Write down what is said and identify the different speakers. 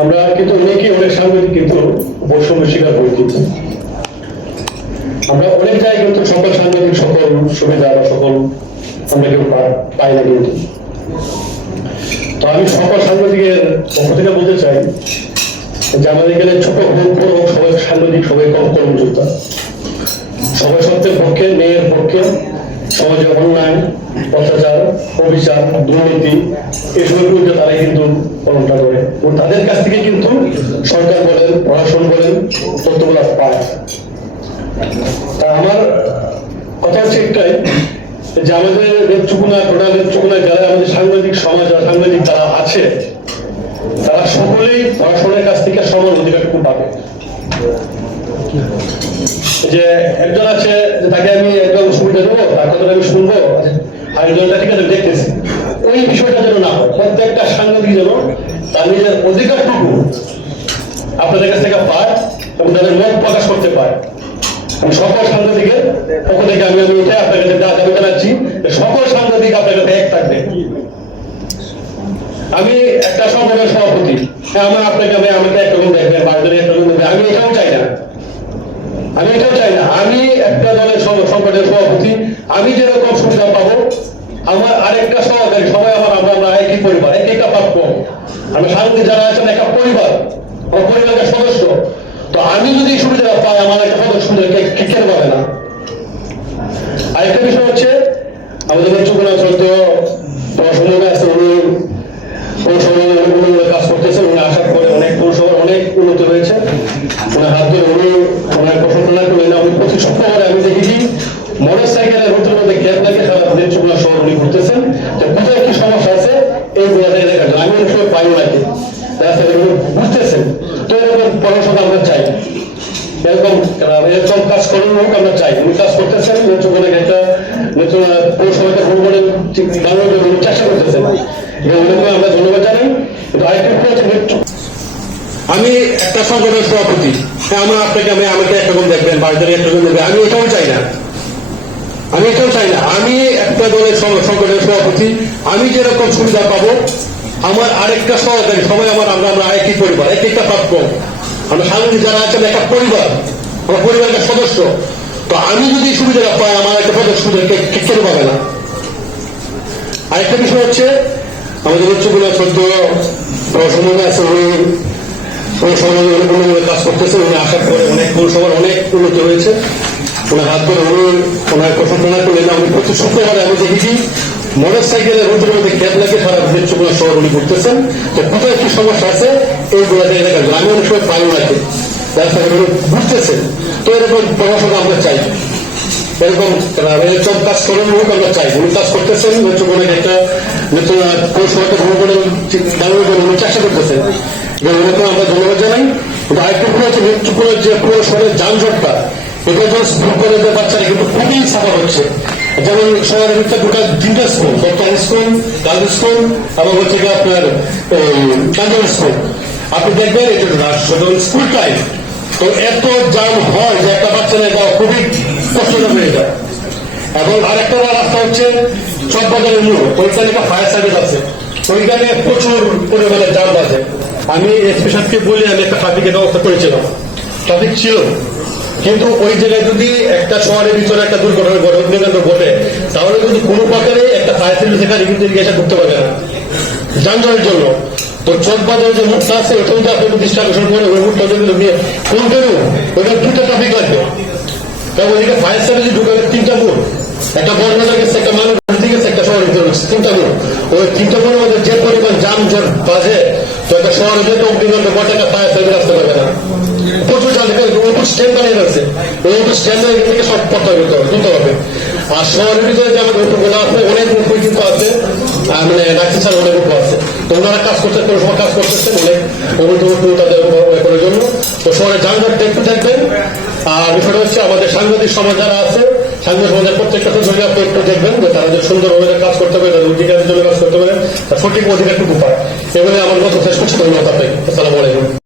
Speaker 1: আমরা কিন্তু অনেকেই অনেক সাংবাদিক কিন্তু বৈষম্য শিকার হয়ে কিন্তু আমরা অনেক জায়গায় কিন্তু সকল সাংবাদিক, সকল সুবিধা বা সকল আমরা কেউ পাই না কিন্তু। তো আমি সকল সাংবাদিকের পক্ষ থেকে বলতে চাই যে আমাদের এখানে ছোট হোক, বড় হোক, সবাই সাংবাদিক, সবাই কম কর্মযোদ্ধা। সবাই সত্যের পক্ষে মেয়ের পক্ষে সমাজে অন্যায়, অত্যাচার অভিচার দুর্নীতি এসবের বিরুদ্ধে তারা কিন্তু কলমটা করে। এবং তাদের কাছ থেকে কিন্তু সরকার বলেন, প্রশাসন বলেন, তথ্যগুলো পায়। তা আমার কথা হচ্ছে একটাই, যে আমাদের নেত্রকোনা টোটাল নেত্রকোনা যারা আমাদের সাংবাদিক সমাজ আর সাংবাদিক যারা আছে, তারা সকলেই প্রশাসনের কাছ থেকে সমান অধিকারটুকু পাবে। যে একজন আছে, যে তাকে আমি দেবো আমি শুনব আরেকজনটা ঠিক আছে দেখতেছি। ওই বিষয়টা যেন না হয় প্রত্যেকটা সাংবাদিক যেন তার নিজের অধিকারটুকু আপনাদের কাছ থেকে পায় এবং তাদের মত প্রকাশ করতে আমি সকল সাংবাদিকের পক্ষ থেকে আমি আমি এটা আপনার কাছে দাবি জানাচ্ছি সকল সাংবাদিক আপনার কাছে এক থাকবে। আমি একটা সংগঠনের সভাপতি। হ্যাঁ, আমার আপনাকে আমি আমাকে একরকম দেখবেন বাড়িতে একরকম দেখবেন। আমি এটাও চাই না। আমি এটাও চাই আমি একটা দলের সংকটের সভাপতি, আমি যেরকম সুবিধা পাবো, আমার আরেকটা সহকারী, সবাই আমার আমরা আমরা একই পরিবার এক একটা প্রাপ্য আমি শান্তি যারা আছেন একটা পরিবার, আমার পরিবারের সদস্য। তো আমি যদি সুবিধা পাই, আমার একটা সদস্য সুবিধা কেন পাবে না? আরেকটা বিষয় হচ্ছে, আমাদের নেত্রকোনা চলতে পড়াশোনা আছে উনি পৌরসভায় অনেক উন্নয়নের কাজ করতেছেন উনি আসার পরে অনেক পৌরসভার অনেক উন্নতি হয়েছে ওনার হাত ধরে উনি ওনার প্রশংসনা করলেন আমি প্রতি শুক্রবারে আমি দেখেছি মোটর সাইকেলের রুটের মধ্যে গ্যাপ লাগে সারা নেত্রকোনা শহর উনি ঘুরতেছেন। তো কোথায় কি সমস্যা আছে, এই জন্য আমি অনেক সময় পাই নাকি বুঝতেছেন। তো এরকম পড়াশোনা আমরা চাই। এরকম এরকম কাজ করার হোক আমরা চাই। উনি কাজ করতেছেন নেত্রকোনা একটা নেত্রকোনা পৌরসভাকে ভ্রমণের ঠিক বাংলাদেশ উনি চেষ্টা করতেছেন। আমরা ধন্যবাদ জানাই। কিন্তু আরেকটা হচ্ছে নেত্র আমি একটা সংগঠনের সভাপতি। আমার আপনাকে, আমি আমাকে একটা একরকম দেখবেন, বাড়িতে একরকম দেখবেন। আমি এটাও চাই না। আমি এটাও চাই না। আমি একটা দলের সংগঠনের সভাপতি। আমি যেরকম সুবিধা পাবো, আমার আরেকটা সহকারী, সবাই আমার, আমরা আমরা একই পরিবার এক একটা প্রাপ্য। আমরা সাংবাদিক যারা আছেন, একটা পরিবার। আমার পরিবারের সদস্য। তো আমি যদি সুবিধাটা পাই, আমার একটা সদস্য সুবিধা কেন পাবে না। আরেকটা বিষয় হচ্ছে, আমাদের উচ্চগুলো সদ্য পড়াশোনা আছে উনি পৌরসভার অনেক উন্নয়নের কাজ করতেছেন উনি আসার পরে অনেক পৌরসভার অনেক উন্নতি হয়েছে। ওনার হাত ধরে উনি ওনার প্রশংসনা করলেন আমি প্রতি শুক্রবারে আমি দেখেছি মোটর সাইকেলের রুটের মধ্যে ক্যাব লাগে সারা নেত্রকোনা শহর উনি ঘুরতেছেন। তো কোথায় কি সমস্যা আছে এইগুলো দেখে দেখা অনেক সময় পাই নাকি রাস্তাঘাটে উনি তো এরকম পড়াশোনা আমরা চাই। এরকম এরকম কাজ করেন হোক আমরা চাই। উনি কাজ করতেছেন নেত্রকোনায় একটা নেত্রকোনা পৌরসভাকে ভ্রমণ করে বাংলাদেশ উনি চেষ্টা করতেছেন। আমরা ধন্যবাদ জানাই। কিন্তু আরেকটা হচ্ছে নেত্রকোনার যে পৌরসভার যানজটটা এটা যখন স্কুল কলেজের বাচ্চারা কিন্তু খুবই সাফার হচ্ছে। যেমন শহরের ভিতরে দুটো তিনটা স্কুল সরকারি স্কুল গার্লস স্কুল এবং হচ্ছে গিয়ে আপনার কাঞ্চন স্কুল আপনি দেখবেন এটা স্কুল টাইম তো এত জাম হয় যে একটা বাচ্চা নেই খুবই কষ্টকর হয়ে যায়। এবং আরেকটা রাস্তা হচ্ছে চকবাজারের মোড়, ওইখানে একটা ফায়ার সার্ভিস আছে। ওইখানে প্রচুর পরিমাণে জাম আছে আমি এসপি সাহেবকে বলে আমি একটা ট্রাফিকের ব্যবস্থা করেছিলাম। ট্রাফিক ছিল। কিন্তু ওই জায়গায় যদি একটা শহরের ভিতরে একটা দুর্ঘটনা ঘটে অগ্নিকাণ্ড ঘটে, তাহলে কিন্তু কোনো প্রকারে একটা ফায়ার সার্ভিস এখানে কিন্তু এসে ঢুকতে পারবে না। যানজটের জন্য। তো চকবাজারের যে মুখটা আছে ওটাও তো আপনি দৃষ্টি আকর্ষণ করে ওই মুখটা যদি নিয়ে কন্টিনিউ ওইটা দুটো ট্রাফিক লাগবে। কারণ ওইদিকে ফায়ার সার্ভিস ঢুকে তিনটা মোড় একটা বর্ণনা গেছে, একটা মানুষ দিকে একটা শহরের ভিতরে তিনটা মোড় ওই তিনটা মোড়ের মধ্যে যে পরিমাণ যানজট বাজে তো শহরে সার্ভিস আসতে পারবে না। প্রচুর স্ট্যান্ড বানিয়ে স্ট্যান্ড থেকে সব হবে আর শহরের ভিতরে যে আমাদের আছে, অনেক উপ কিন্তু আছে মানে ডাক্তার স্যার অনেক উপ আছে। তো ওনারা কাজ কোনো সময় কাজ তাদের জন্য। তো যানজট দেখতে থাকবেন আর বিষয়টা হচ্ছে, আমাদের সাংবাদিক সমাজ যারা আছে, সাংবাদিক সমাজের প্রত্যেকটা ধরে একটু দেখবেন, যে তারা যে সুন্দরভাবে কাজ করতে পারে, তাদের অধিকারের জন্য কাজ করতে পারে সঠিক অধিকারটুকু পায়। এবারে আমার কথা শেষ করছি ধন্যবাদ আপনাকে আসসালামু আলাইকুম।